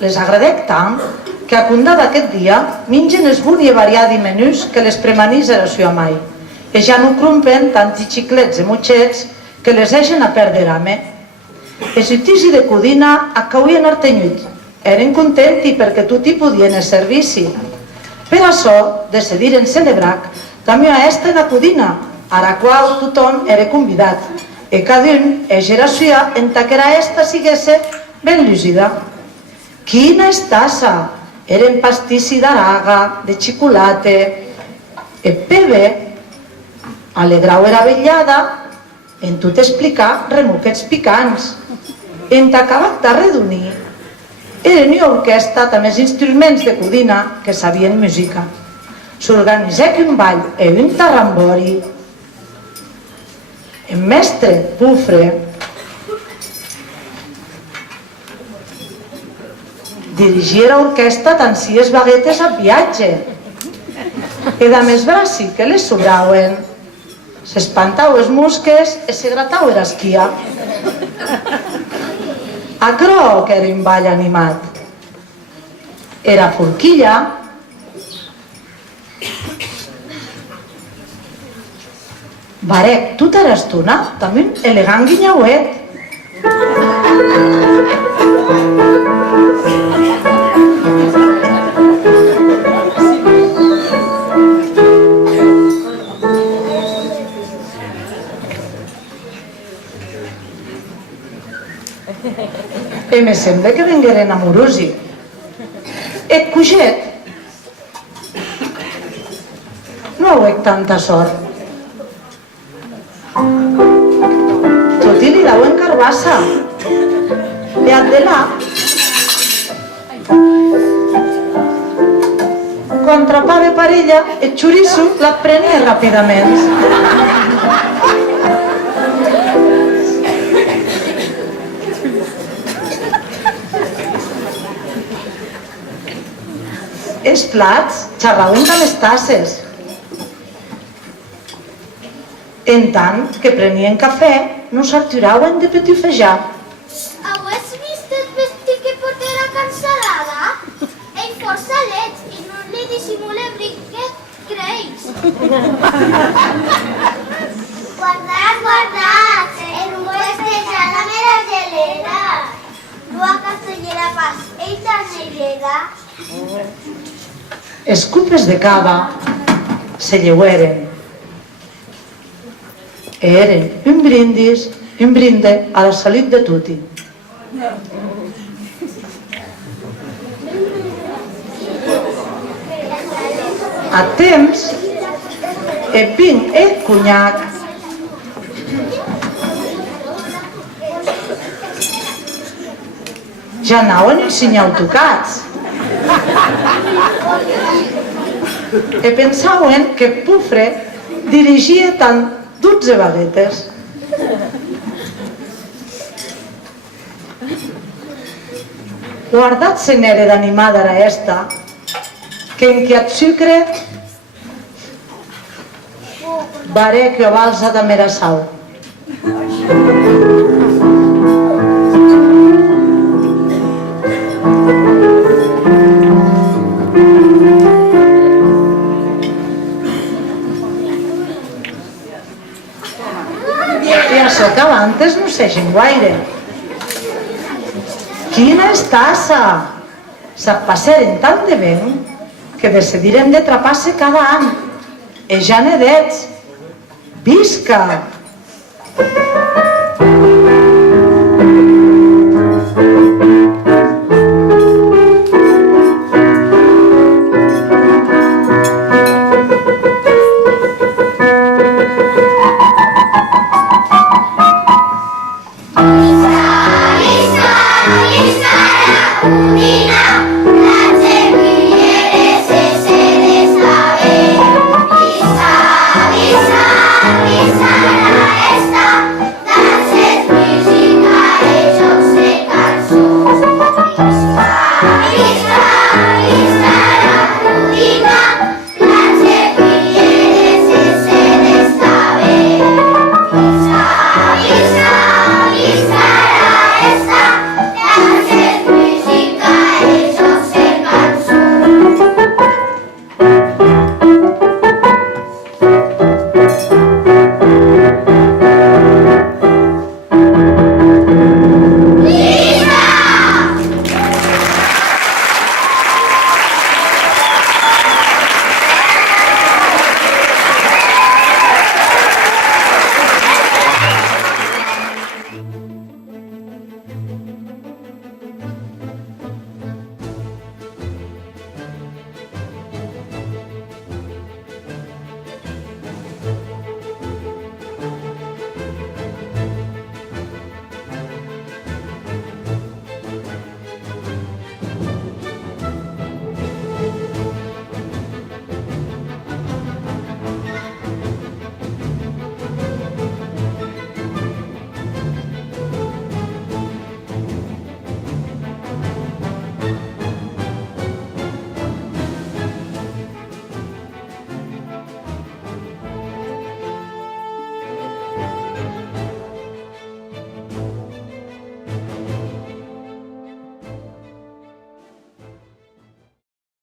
les agradec tant que a condar d'aquest dia mengen es buni variadi menús que les premanís era sua mai. E ja no crumpen tanti xiclets e mutxets que les deixen a perdre-me. Es utisi de codina acauien artenyut. Eren contenti perquè tutti podien es servici. Per açò decidiren celebrar també a esta la codina, a la qual tothom era convidat. E cada un era sua enta que era esta siguesse ben lúcida. Quina estassa! Eren pastissi d'araga, de xocolate. E Pebe alegrau era vetllada en tot explicar remuquets picants. Enta acabat d'arredonir, eren una orquestra amb els instruments de codina que sabien música. S'organitzèc un ball e un tarrambori. El mestre Pufre dirigia l'orquestra tant si es baguetes a viatge. E damb es braci que les sobrauen, s'espantau es musques e se gratau era esquia. Aquerò que era un ball animat. Era forquilla. Barec tota era estona també un elegant guinyauet. E me sembla que vengueren amorosi. Eth coixet no auec tanta sort. Tot i li dauen carbassa. E ath de là, quan trapava parella, el xoriço l'aprenea ràpidament. Els plats xerrauen de les tasses. En tant que prenien cafè, no s'arturaven de petufejar. Heu vist el vestit que porta la cancel·lada? Ell força lleig i no li dissimula brinquet, creix. Guardat, guardat, en un festejat amb la gelera. Dua castellera pas, ell tan negreda. Els cupes de cava se lleueren. Eren un brinde a la salut de tutti. A temps, el vin e el conyac ja anaven en senyal tocats. E pensaven que Pufre dirigia tant 12 baguetes. Guardat se n'era d'animada era esta, que en qui at sucre bare que o balsa de mera sau. Que abans no seixen guaire. Quina estassa! Se passaren tant de ben que decidiren de trapar-se cada any. E ja nedets. Visca!